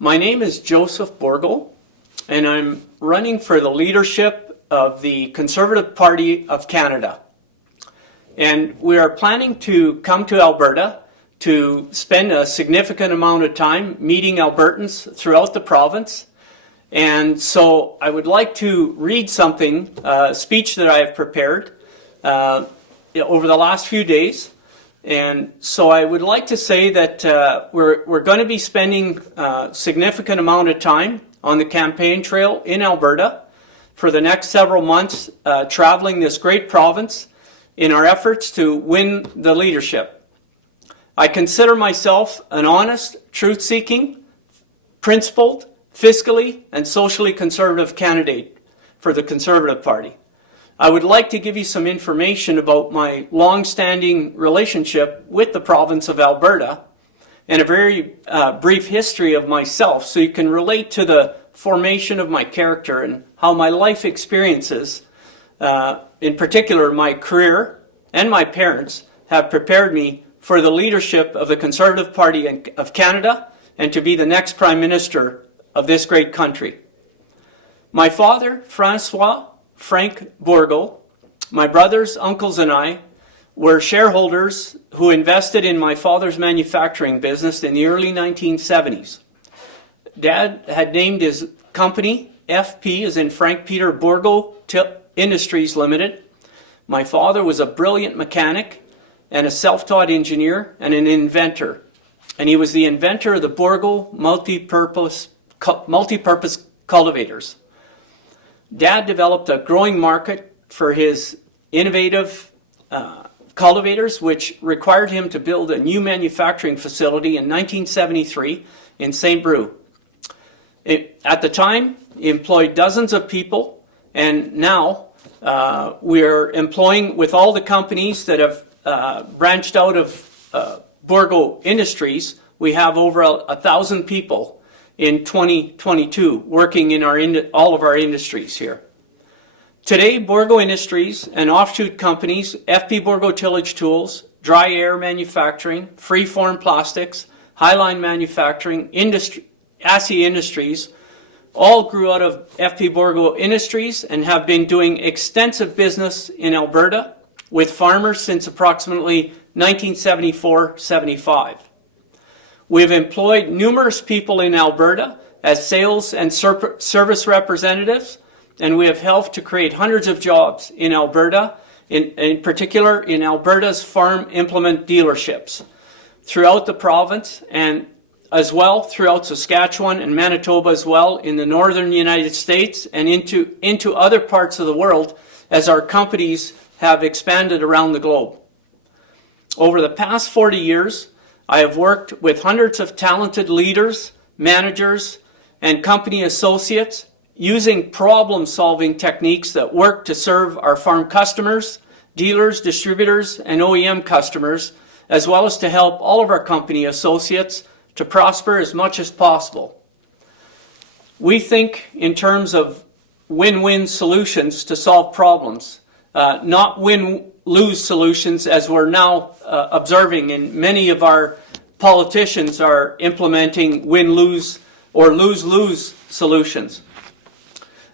My name is Joseph Bourgault, and I'm running for the leadership of the Conservative Party of Canada. And we are planning to come to Alberta to spend a significant amount of time meeting Albertans throughout the province. And so I would like to read something, a speech that I have prepared over the last few days. And so I would like to say that we're going to be spending a significant amount of time on the campaign trail in Alberta for the next several months, traveling this great province in our efforts to win the leadership. I consider myself an honest, truth-seeking, principled, fiscally and socially conservative candidate for the Conservative Party. I would like to give you some information about my long-standing relationship with the province of Alberta and a very brief history of myself so you can relate to the formation of my character and how my life experiences, in particular my career and my parents, have prepared me for the leadership of the Conservative Party of Canada and to be the next Prime Minister of this great country. My father, Frank Bourgault, my brothers, uncles, and I were shareholders who invested in my father's manufacturing business in the early 1970s. Dad had named his company FP, as in Frank Peter Bourgault Industries Limited. My father was a brilliant mechanic and a self-taught engineer and an inventor. And he was the inventor of the Bourgault multi-purpose cultivators. Dad developed a growing market for his innovative cultivators, which required him to build a new manufacturing facility in 1973 in St. Brou. At the time, he employed dozens of people, and now we're employing, with all the companies that have branched out of Bourgault Industries, we have over 1,000 people in 2022 working in all of our industries here. Today, Bourgault Industries and offshoot companies, FP Bourgault Tillage Tools, Dry Air Manufacturing, Freeform Plastics, Highline Manufacturing, ASSI Industries, all grew out of FP Bourgault Industries and have been doing extensive business in Alberta with farmers since approximately 1974-75. We have employed numerous people in Alberta as sales and service representatives, and we have helped to create hundreds of jobs in Alberta, in particular in Alberta's farm implement dealerships throughout the province, and as well throughout Saskatchewan and Manitoba as well, in the northern United States and into other parts of the world as our companies have expanded around the globe. Over the past 40 years, I have worked with hundreds of talented leaders, managers, and company associates using problem-solving techniques that work to serve our farm customers, dealers, distributors, and OEM customers, as well as to help all of our company associates to prosper as much as possible. We think in terms of win-win solutions to solve problems, not win-lose solutions as we're now observing, and many of our politicians are implementing win-lose or lose-lose solutions.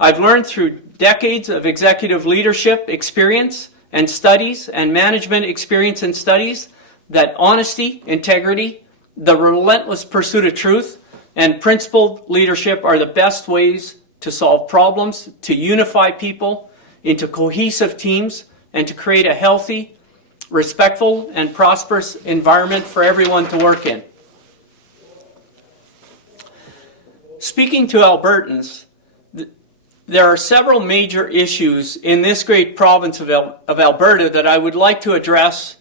I've learned through decades of executive leadership experience and studies and management experience and studies that honesty, integrity, the relentless pursuit of truth, and principled leadership are the best ways to solve problems, to unify people into cohesive teams, and to create a healthy, respectful, and prosperous environment for everyone to work in. Speaking to Albertans, there are several major issues in this great province of Alberta that I would like to address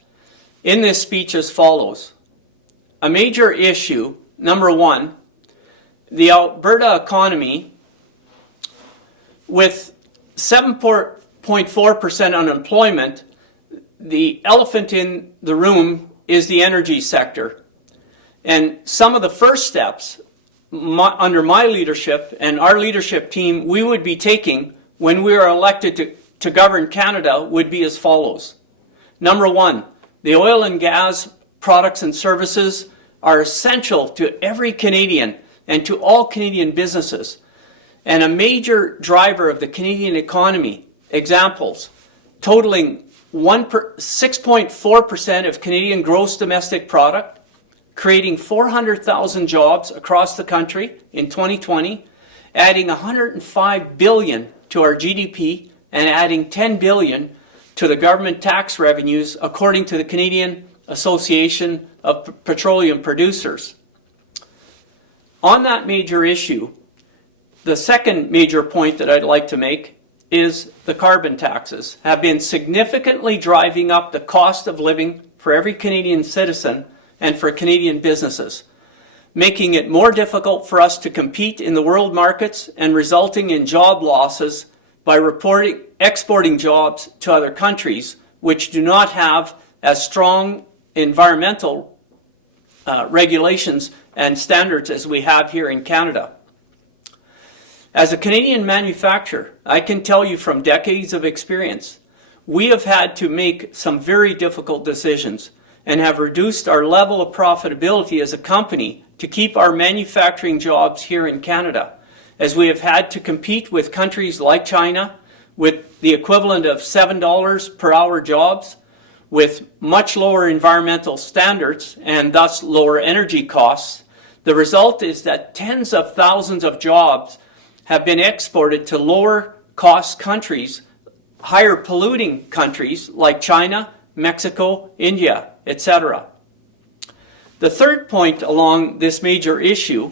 in this speech as follows. A major issue, number one, the Alberta economy, with 7.4% unemployment, the elephant in the room is the energy sector. And some of the first steps under my leadership and our leadership team we would be taking when we are elected to govern Canada would be as follows. Number one, the oil and gas products and services are essential to every Canadian and to all Canadian businesses, and a major driver of the Canadian economy. Examples, totaling 6.4% of Canadian gross domestic product, creating 400,000 jobs across the country in 2020, adding $105 billion to our GDP, and adding $10 billion to the government tax revenues, according to the Canadian Association of Petroleum Producers. On that major issue, the second major point that I'd like to make is the carbon taxes have been significantly driving up the cost of living for every Canadian citizen and for Canadian businesses, making it more difficult for us to compete in the world markets and resulting in job losses by exporting jobs to other countries which do not have as strong environmental regulations and standards as we have here in Canada. As a Canadian manufacturer, I can tell you from decades of experience, we have had to make some very difficult decisions and have reduced our level of profitability as a company to keep our manufacturing jobs here in Canada, as we have had to compete with countries like China with the equivalent of $7 per hour jobs, with much lower environmental standards and thus lower energy costs. The result is that tens of thousands of jobs have been exported to lower cost countries, higher polluting countries like China, Mexico, India, etc. The third point along this major issue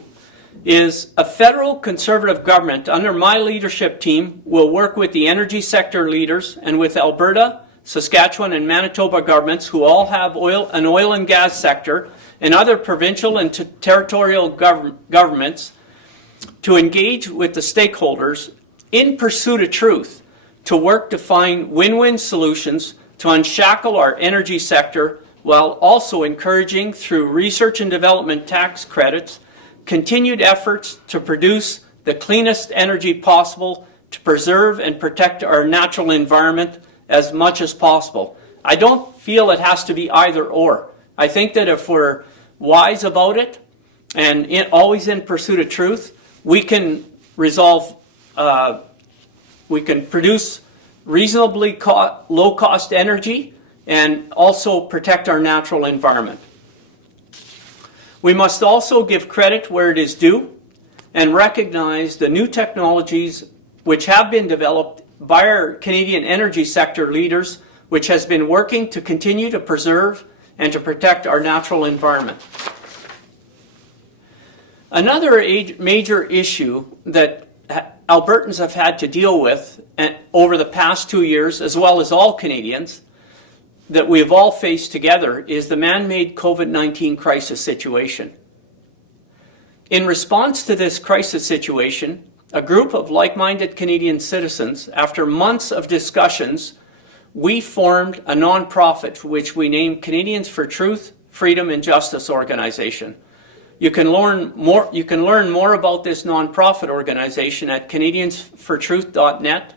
is a federal Conservative government under my leadership team will work with the energy sector leaders and with Alberta, Saskatchewan and Manitoba governments, who all have an oil and gas sector, and other provincial and territorial governments, to engage with the stakeholders in pursuit of truth, to work to find win-win solutions to unshackle our energy sector, while also encouraging, through research and development tax credits, continued efforts to produce the cleanest energy possible to preserve and protect our natural environment as much as possible. I don't feel it has to be either or. I think that if we're wise about it and always in pursuit of truth, we can produce reasonably low-cost energy and also protect our natural environment. We must also give credit where it is due and recognize the new technologies which have been developed by our Canadian energy sector leaders, which has been working to continue to preserve and to protect our natural environment. Another major issue that Albertans have had to deal with over the past 2 years, as well as all Canadians, that we have all faced together, is the man-made COVID-19 crisis situation. In response to this crisis situation, a group of like-minded Canadian citizens, after months of discussions, we formed a non-profit which we named Canadians for Truth, Freedom and Justice Organization. You can learn more about this non-profit organization at canadiansfortruth.net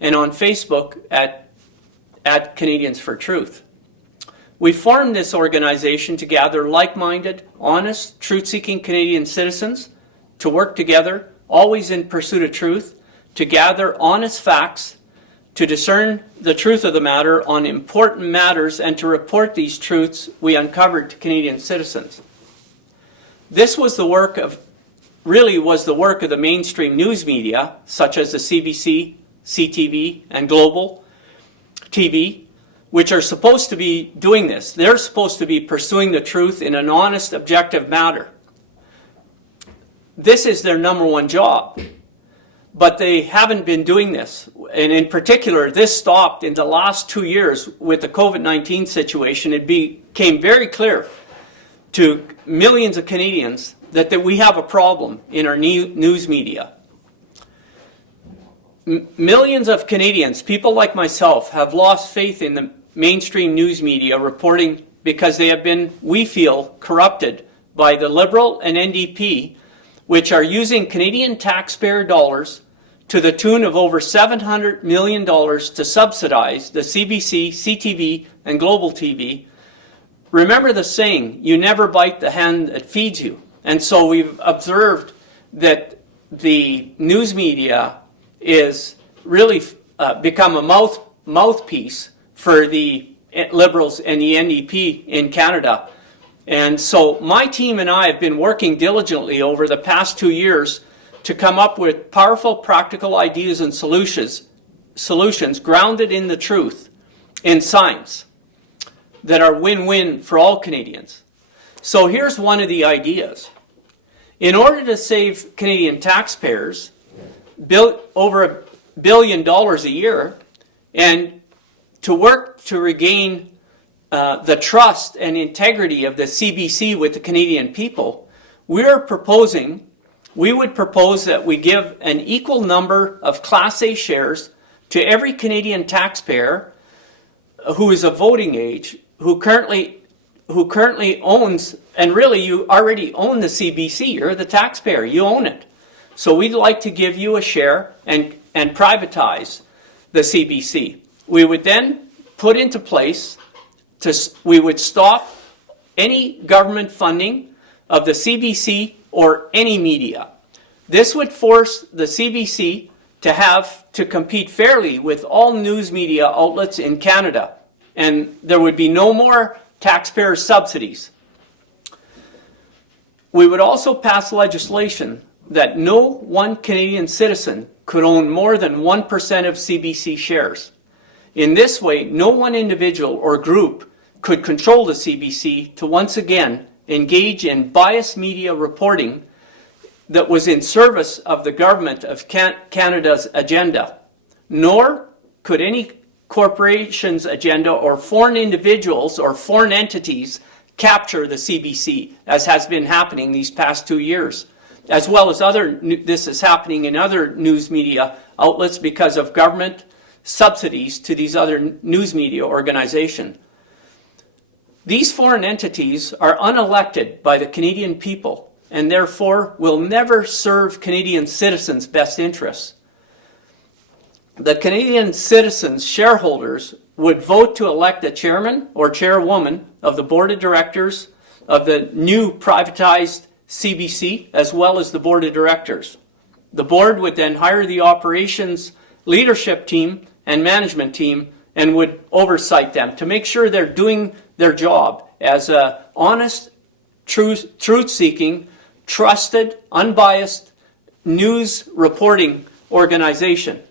and on Facebook at Canadians for Truth. We formed this organization to gather like-minded, honest, truth-seeking Canadian citizens to work together, always in pursuit of truth, to gather honest facts, to discern the truth of the matter on important matters, and to report these truths we uncovered to Canadian citizens. This was the work of the mainstream news media, such as the CBC, CTV, and Global TV, which are supposed to be doing this. They're supposed to be pursuing the truth in an honest, objective manner. This is their number one job, but they haven't been doing this. And in particular, this stopped in the last 2 years with the COVID-19 situation. It became very clear to millions of Canadians that we have a problem in our news media. Millions of Canadians, people like myself, have lost faith in the mainstream news media reporting because they have been, we feel, corrupted by the Liberal and NDP, which are using Canadian taxpayer dollars to the tune of over $700 million to subsidize the CBC, CTV, and Global TV. Remember the saying, you never bite the hand that feeds you. And so we've observed that the news media is really become a mouthpiece for the Liberals and the NDP in Canada. And so my team and I have been working diligently over the past 2 years to come up with powerful practical ideas and solutions grounded in the truth, in science, that are win-win for all Canadians. So here's one of the ideas. In order to save Canadian taxpayers over $1 billion a year, and to work to regain the trust and integrity of the CBC with the Canadian people, we would propose that we give an equal number of Class A shares to every Canadian taxpayer who is of voting age, who currently owns, and really you already own the CBC, you're the taxpayer, you own it. So we'd like to give you a share and privatize the CBC. We would then put into place, we would stop any government funding of the CBC or any media. This would force the CBC to have to compete fairly with all news media outlets in Canada, and there would be no more taxpayer subsidies. We would also pass legislation that no one Canadian citizen could own more than 1% of CBC shares. In this way, no one individual or group could control the CBC to once again engage in biased media reporting that was in service of the government of Canada's agenda, nor could any corporation's agenda or foreign individuals or foreign entities capture the CBC, as has been happening these past 2 years, as well as this is happening in other news media outlets because of government subsidies to these other news media organizations. These foreign entities are unelected by the Canadian people and therefore will never serve Canadian citizens' best interests. The Canadian citizens' shareholders would vote to elect the chairman or chairwoman of the board of directors of the new privatized CBC, as well as the board of directors. The board would then hire the operations leadership team and management team and would oversight them to make sure they're doing their job as a honest, truth-seeking, trusted, unbiased news reporting organization.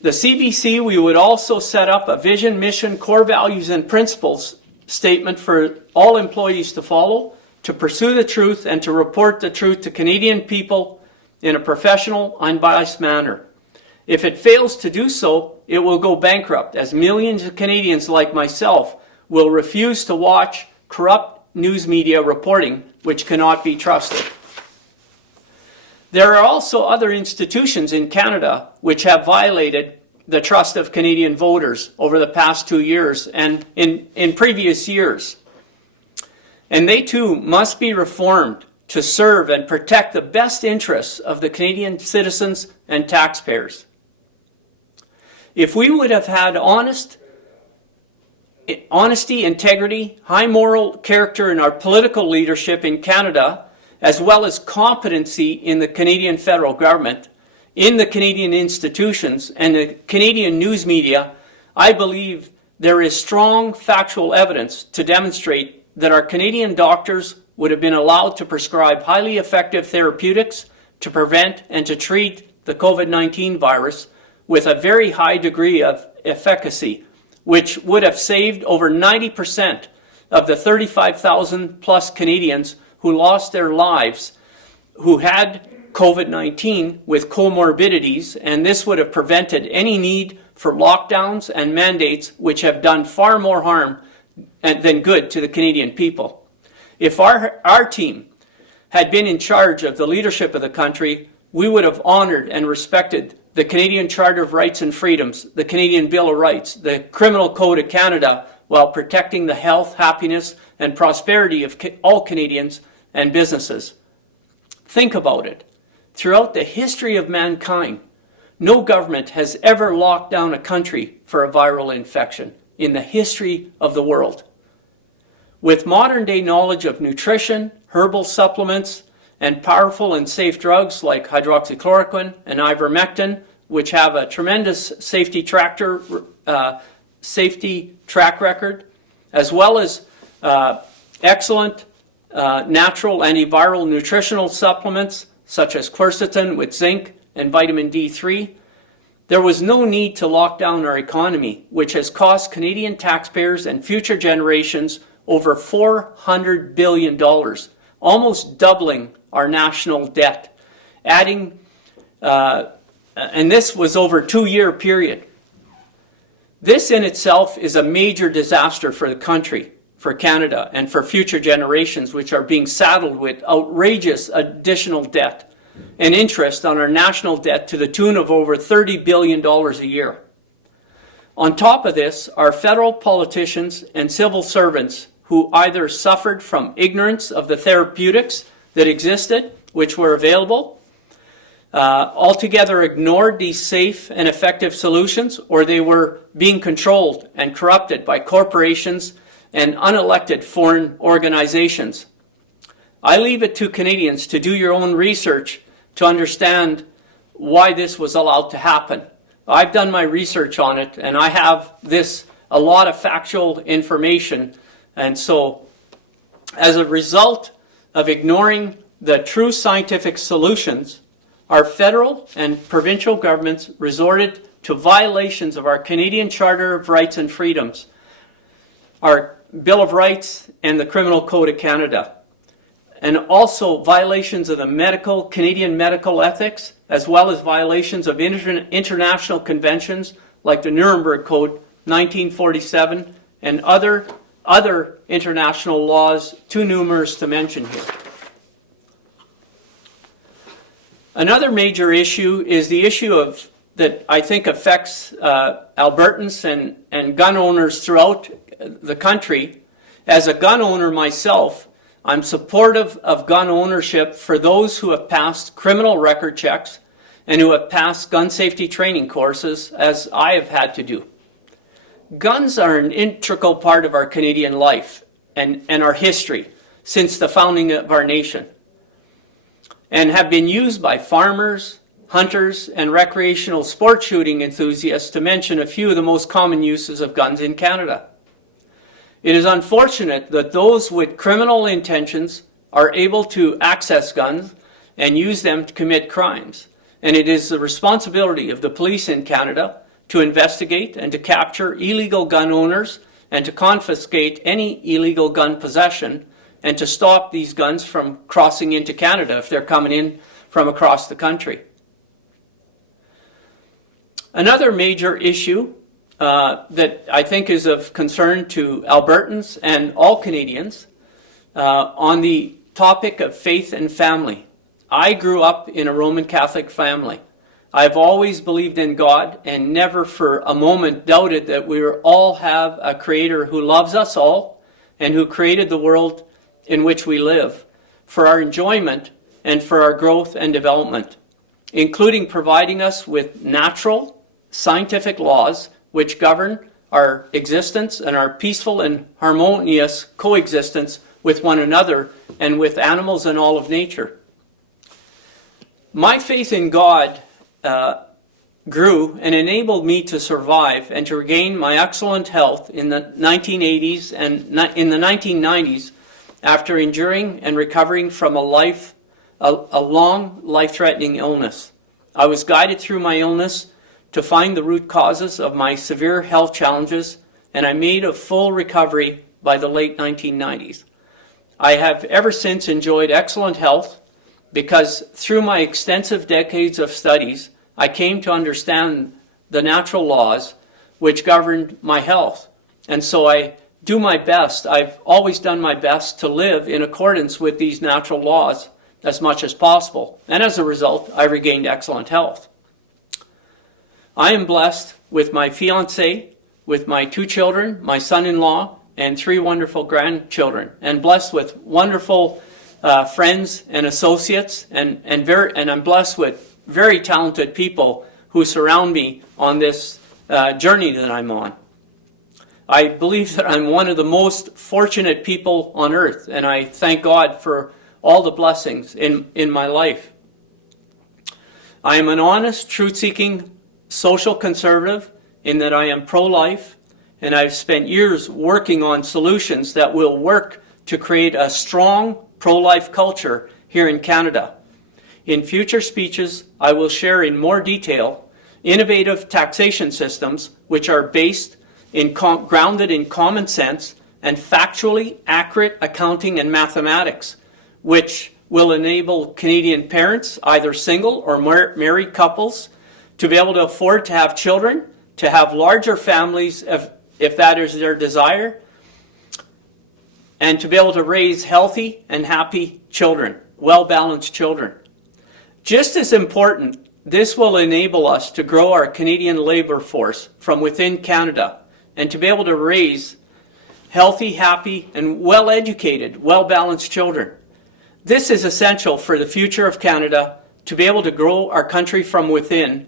The CBC, we would also set up a vision, mission, core values, and principles statement for all employees to follow, to pursue the truth, and to report the truth to Canadian people in a professional, unbiased manner. If it fails to do so, it will go bankrupt, as millions of Canadians like myself will refuse to watch corrupt news media reporting which cannot be trusted. There are also other institutions in Canada which have violated the trust of Canadian voters over the past 2 years and in previous years. And they too must be reformed to serve and protect the best interests of the Canadian citizens and taxpayers. If we would have had honesty, integrity, high moral character in our political leadership in Canada, as well as competency in the Canadian federal government, in the Canadian institutions, and the Canadian news media, I believe there is strong factual evidence to demonstrate that our Canadian doctors would have been allowed to prescribe highly effective therapeutics to prevent and to treat the COVID-19 virus with a very high degree of efficacy, which would have saved over 90% of the 35,000 plus Canadians who lost their lives, who had COVID-19 with comorbidities, and this would have prevented any need for lockdowns and mandates which have done far more harm than good to the Canadian people. If our team had been in charge of the leadership of the country, we would have honored and respected the Canadian Charter of Rights and Freedoms, the Canadian Bill of Rights, the Criminal Code of Canada, while protecting the health, happiness, and prosperity of all Canadians and businesses. Think about it. Throughout the history of mankind, no government has ever locked down a country for a viral infection in the history of the world. With modern-day knowledge of nutrition, herbal supplements, and powerful and safe drugs like hydroxychloroquine and ivermectin, which have a tremendous safety track record, as well as excellent natural antiviral nutritional supplements such as quercetin with zinc and vitamin D3. There was no need to lock down our economy, which has cost Canadian taxpayers and future generations over $400 billion, almost doubling our national debt. And this was over a 2-year period. This in itself is a major disaster for the country, for Canada, and for future generations, which are being saddled with outrageous additional debt and interest on our national debt to the tune of over $30 billion a year. On top of this, our federal politicians and civil servants who either suffered from ignorance of the therapeutics that existed, which were available, altogether ignored these safe and effective solutions, or they were being controlled and corrupted by corporations and unelected foreign organizations. I leave it to Canadians to do your own research to understand why this was allowed to happen. I've done my research on it, and I have a lot of factual information. And so, as a result of ignoring the true scientific solutions, our federal and provincial governments resorted to violations of our Canadian Charter of Rights and Freedoms, our Bill of Rights, and the Criminal Code of Canada, and also violations of the Canadian medical ethics, as well as violations of international conventions like the Nuremberg Code 1947 and other international laws too numerous to mention here. Another major issue is the issue that I think affects Albertans and gun owners throughout the country. As a gun owner myself, I'm supportive of gun ownership for those who have passed criminal record checks and who have passed gun safety training courses, as I have had to do. Guns are an integral part of our Canadian life and our history since the founding of our nation, and have been used by farmers, hunters, and recreational sport shooting enthusiasts, to mention a few of the most common uses of guns in Canada. It is unfortunate that those with criminal intentions are able to access guns and use them to commit crimes, and it is the responsibility of the police in Canada to investigate and to capture illegal gun owners and to confiscate any illegal gun possession, and to stop these guns from crossing into Canada if they're coming in from across the country. Another major issue that I think is of concern to Albertans and all Canadians on the topic of faith and family. I grew up in a Roman Catholic family. I've always believed in God and never for a moment doubted that we all have a Creator who loves us all and who created the world in which we live for our enjoyment and for our growth and development, including providing us with natural, scientific laws which govern our existence and our peaceful and harmonious coexistence with one another and with animals and all of nature. My faith in God grew and enabled me to survive and to regain my excellent health in the 1980s and in the 1990s after enduring and recovering from a long, life-threatening illness. I was guided through my illness to find the root causes of my severe health challenges, and I made a full recovery by the late 1990s. I have ever since enjoyed excellent health because through my extensive decades of studies, I came to understand the natural laws which governed my health. And so I do my best. I've always done my best to live in accordance with these natural laws as much as possible. And as a result, I regained excellent health. I am blessed with my fiancée, with my 2 children, my son-in-law, and 3 wonderful grandchildren, and blessed with wonderful friends and associates, and I'm blessed with very talented people who surround me on this journey that I'm on. I believe that I'm one of the most fortunate people on earth, and I thank God for all the blessings in my life. I am an honest, truth-seeking social conservative in that I am pro-life, and I've spent years working on solutions that will work to create a strong pro-life culture here in Canada. In future speeches, I will share in more detail innovative taxation systems which are grounded in common sense and factually accurate accounting and mathematics, which will enable Canadian parents, either single or married couples, to be able to afford to have children, to have larger families if that is their desire, and to be able to raise healthy and happy children, well-balanced children. Just as important, this will enable us to grow our Canadian labor force from within Canada and to be able to raise healthy, happy, and well-educated, well-balanced children. This is essential for the future of Canada to be able to grow our country from within,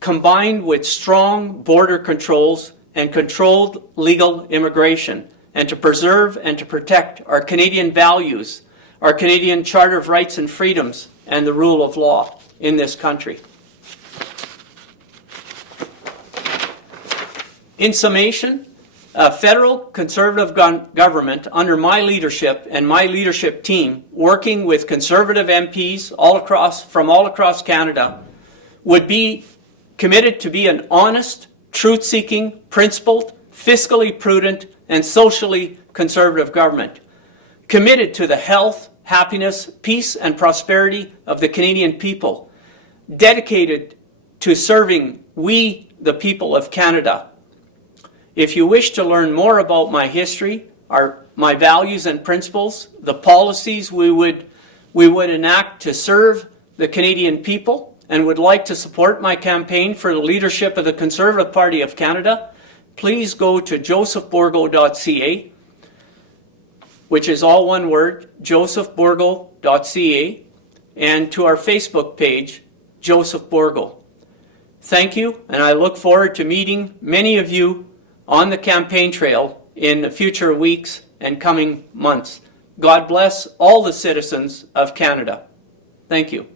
combined with strong border controls and controlled legal immigration, and to preserve and to protect our Canadian values, our Canadian Charter of Rights and Freedoms, and the rule of law in this country. In summation, a federal conservative government under my leadership and my leadership team, working with conservative MPs from all across Canada, would be committed to be an honest, truth-seeking, principled, fiscally prudent, and socially conservative government, committed to the health, happiness, peace, and prosperity of the Canadian people, dedicated to serving we, the people of Canada. If you wish to learn more about my history, my values and principles, the policies we would enact to serve the Canadian people, and would like to support my campaign for the leadership of the Conservative Party of Canada, please go to josephbourgault.ca, which is all one word, josephbourgault.ca, and to our Facebook page, Joseph Bourgault. Thank you, and I look forward to meeting many of you on the campaign trail in the future weeks and coming months. God bless all the citizens of Canada. Thank you.